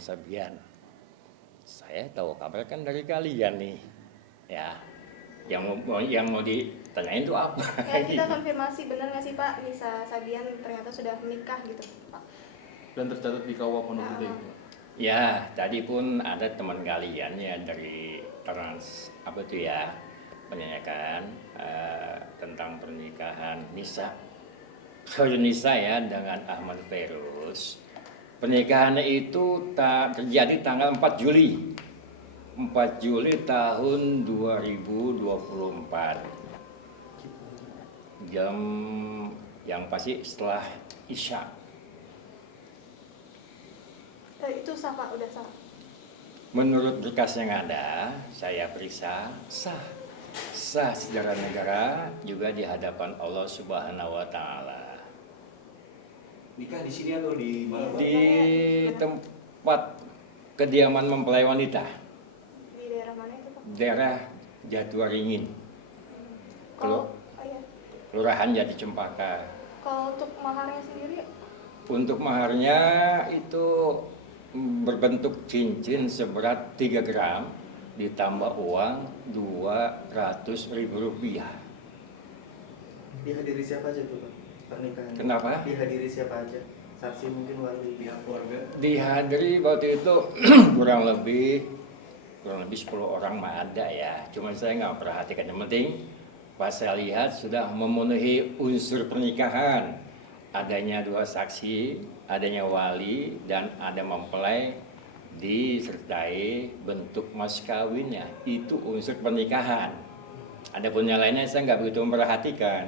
Sabian. Saya tahu kabar kan dari kalian nih. Ya, yang mau ditanyain itu apa? Ya, kita konfirmasi benar nggak sih Pak, Nisa Sabian ternyata sudah menikah gitu Pak. Dan tercatat di KUA Pondok Gede, Pak. Ya, tadi pun ada teman kalian ya dari apa itu ya, menanyakan tentang pernikahan Nisa. Kalau Nisa ya dengan Ahmad Ferus. Pernikahannya itu terjadi tanggal 4 Juli. 4 Juli tahun 2024. Jam yang pasti setelah Isya. Itu sah Pak, udah sah. Menurut berkas yang ada, saya periksa sah. Sah secara negara juga di hadapan Allah Subhanahu wa taala. Nikah di sini atau di mana? Di tempat kediaman mempelai wanita. Di daerah mana itu Pak? Daerah Jatiwaringin. Kalau iya. Kelurahan Jati Cempaka. Kalau untuk maharnya sendiri Untuk maharnya itu berbentuk cincin seberat 3 gram ditambah uang Rp200.000. Dihadiri siapa aja tuh Pak pernikahan? Kenapa? Dihadiri siapa aja? Saksi mungkin wali Pihak keluarga. Dihadiri waktu itu kurang lebih 10 orang mah ada ya. Cuma saya nggak perhatikan. Yang penting pas saya lihat sudah memenuhi unsur pernikahan. Adanya 2 saksi, adanya wali, dan ada mempelai disertai bentuk mas kawinnya. Itu unsur pernikahan. Adapun yang lainnya saya nggak begitu memperhatikan.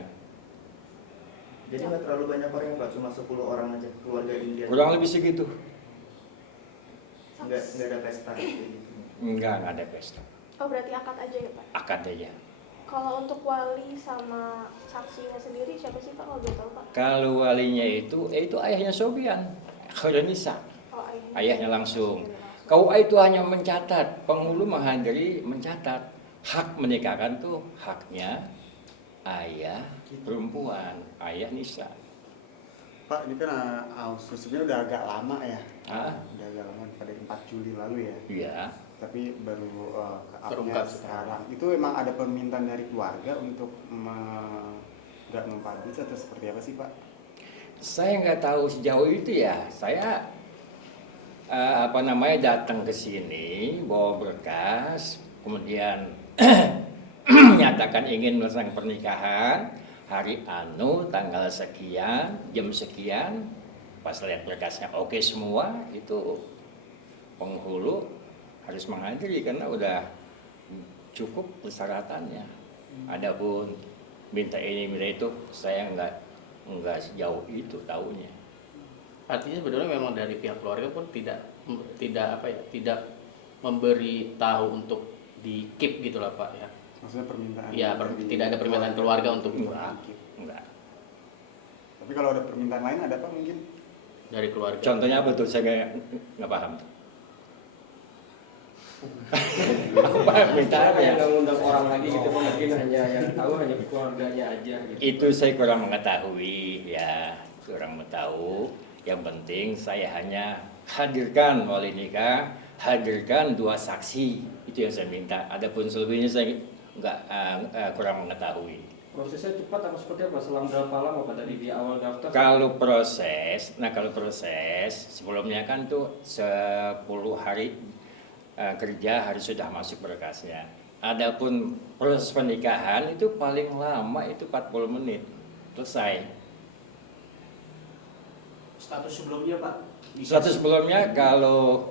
Jadi nggak terlalu banyak orang Pak, cuma 10 orang aja keluarga inti. Kurang lebih segitu. Nggak ada pesta gitu. Nggak ada pesta. oh berarti akad aja ya Pak. Akad aja. Kalau untuk wali sama saksinya sendiri siapa sih Pak, kalau boleh tahu Pak? Kalau walinya itu ayahnya Sobian, Khairunisa. Oh, Ayahnya langsung. KUA itu hanya mencatat, penghulu menghadiri mencatat. Hak menikahkan tuh haknya ayah perempuan, ayah Nisa. Pak, ini kan sebenarnya udah agak lama ya. Ah, Udah agak lama pada 4 Juli lalu ya. iya. Tapi baru Terungkap sekarang. Itu emang ada permintaan dari keluarga untuk nggak mempublish atau seperti apa sih Pak? Saya nggak tahu sejauh itu ya. Saya datang ke sini bawa berkas, kemudian menyatakan ingin melaksanakan pernikahan hari tanggal sekian, jam sekian. Pas lihat berkasnya oke semua, itu penghulu harus menghadiri karena udah cukup persyaratannya. Adapun minta ini minta itu, saya nggak sejauh itu tahunya. Artinya sebenarnya memang dari pihak keluarga pun tidak memberi tahu untuk di keep gitu lah Pak ya. Maksudnya permintaan? Ya, tidak ada permintaan keluarga untuk Enggak. Tapi kalau ada permintaan lain ada Pak mungkin? dari keluarga. Contohnya apa tuh? Saya nggak paham. Apa minta apa ya? Nggak ngundang orang lagi gitu, mungkin hanya yang tahu hanya keluarganya aja gitu. Itu saya kurang mengetahui ya, kurang tahu. Yang penting saya hanya hadirkan wali nikah, hadirkan 2 saksi, itu yang saya minta. Adapun selebihnya saya kurang mengetahui. Prosesnya cepat atau seperti apa? Selang berapa lama Pak tadi di awal daftar? Kalau proses sebelumnya kan tuh 10 hari kerja harus sudah masuk berkasnya. Adapun proses pernikahan itu paling lama itu 40 menit selesai. Status sebelumnya Pak? Status sebelumnya kalau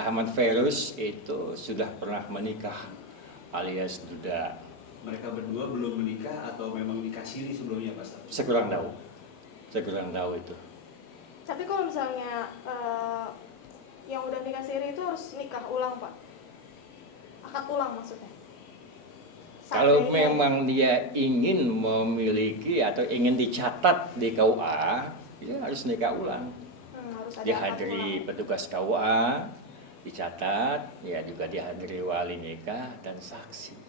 Ahmad Ferus itu sudah pernah menikah alias duda. Mereka berdua belum menikah atau memang nikah siri sebelumnya Pak? Saya kurang tahu itu. Tapi kalau misalnya yang udah nikah siri itu harus nikah ulang Pak? Akad ulang maksudnya? Kalau Seandainya- memang dia ingin memiliki atau ingin dicatat di KUA, dia harus nikah ulang. harus ada akad Dihadiri ulang. petugas KUA, dicatat, ya juga dihadiri wali nikah dan saksi.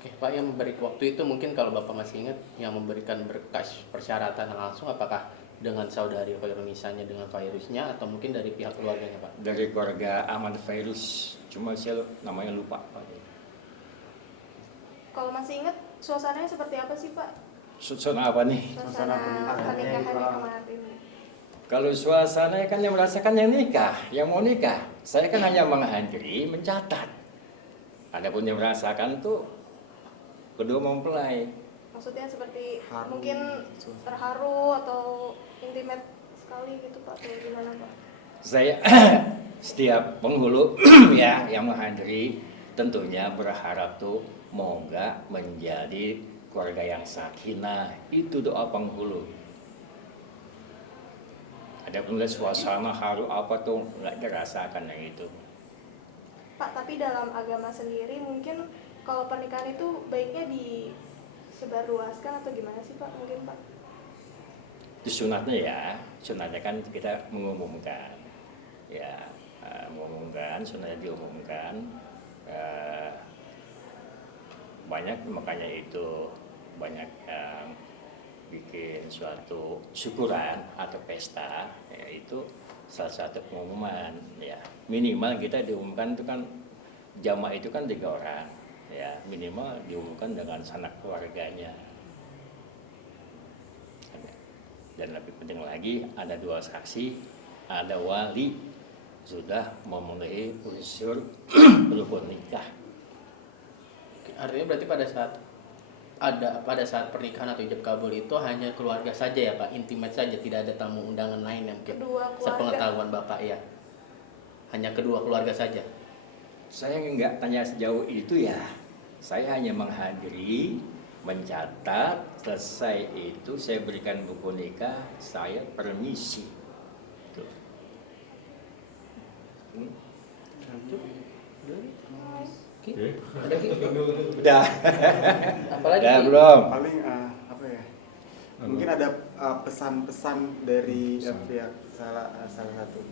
Oke, Pak, yang memberi waktu itu mungkin kalau Bapak masih ingat yang memberikan berkas persyaratan langsung apakah dengan saudari Khairunisanya dengan virusnya atau mungkin dari pihak keluarganya Pak? Dari keluarga Ahmad Fairuz, cuma saya namanya lupa Pak. Kalau masih ingat suasananya seperti apa sih Pak? Suasana apa nih? Suasana pernikahannya kemarin. Kalau suasana kan yang merasakan yang nikah, yang mau nikah. Saya kan hanya menghadiri, mencatat. Adapun yang merasakan tuh kedua mempelai. Maksudnya seperti Haru. mungkin terharu atau intimate sekali gitu Pak, atau gimana Pak? Saya setiap penghulu ya yang menghadiri tentunya berharap tuh moga menjadi keluarga yang sakinah. Itu doa penghulu. Ada pun suasana haru apa tuh nggak dirasakan yang itu. Pak, tapi dalam agama sendiri mungkin kalau pernikahan itu baiknya disebarluaskan atau gimana sih Pak? Mungkin Pak? Itu sunatnya ya, sunatnya kan kita mengumumkan. Ya, mengumumkan, sunatnya diumumkan. Banyak makanya itu banyak yang bikin suatu syukuran atau pesta, yaitu salah satu pengumuman ya, minimal kita diumumkan itu kan jamaah itu kan 3 orang ya, minimal diumumkan dengan sanak keluarganya. Dan lebih penting lagi ada 2 saksi, ada wali sudah memenuhi unsur rukun nikah. Artinya berarti pada saat pernikahan atau ijab kabul itu hanya keluarga saja ya Pak, intimate saja, tidak ada tamu undangan lain yang mungkin Kedua keluarga. sepengetahuan Bapak ya, hanya kedua keluarga saja. Saya nggak tanya sejauh itu ya, saya hanya menghadiri, mencatat, selesai itu saya berikan buku nikah, saya permisi. Tuh. Ada Ki? Udah. Apalagi Udah Ki? belum? Paling apa ya? Mungkin ada pesan-pesan dari pihak salah satu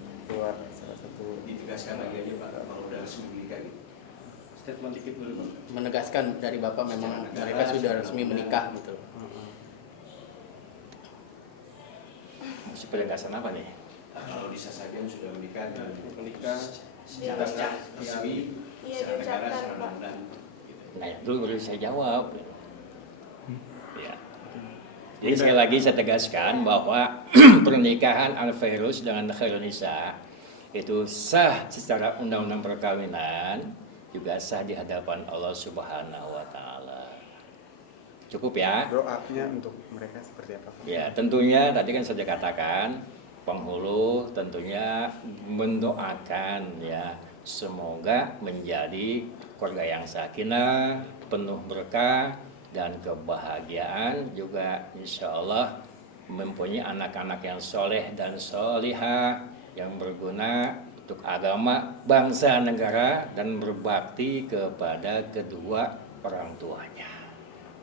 Ditegaskan lagi aja Pak kalau udah resmi menikah gitu. Statement dikit dulu Pak. Menegaskan dari Bapak memang Secara mereka negara, sudah secara resmi undang. menikah gitu. Masih penegasan apa nih? Kalau di Sasagen sudah menikah dan Menikah. secara resmi, Iya, secara negara, diucapkan, secara Pak. undang gitu. Nah itu baru saya jawab. Ya. Jadi sekali lagi saya tegaskan bahwa pernikahan Al-Fairuz dengan Khairunisa itu sah secara undang-undang perkawinan, juga sah di hadapan Allah Subhanahu wa taala. Cukup ya? doanya untuk mereka seperti apa? Ya, tentunya tadi kan sudah katakan penghulu tentunya mendoakan ya semoga menjadi keluarga yang sakinah, penuh berkah dan kebahagiaan, juga insya Allah mempunyai anak-anak yang soleh dan solihah yang berguna untuk agama, bangsa, negara dan berbakti kepada kedua orang tuanya.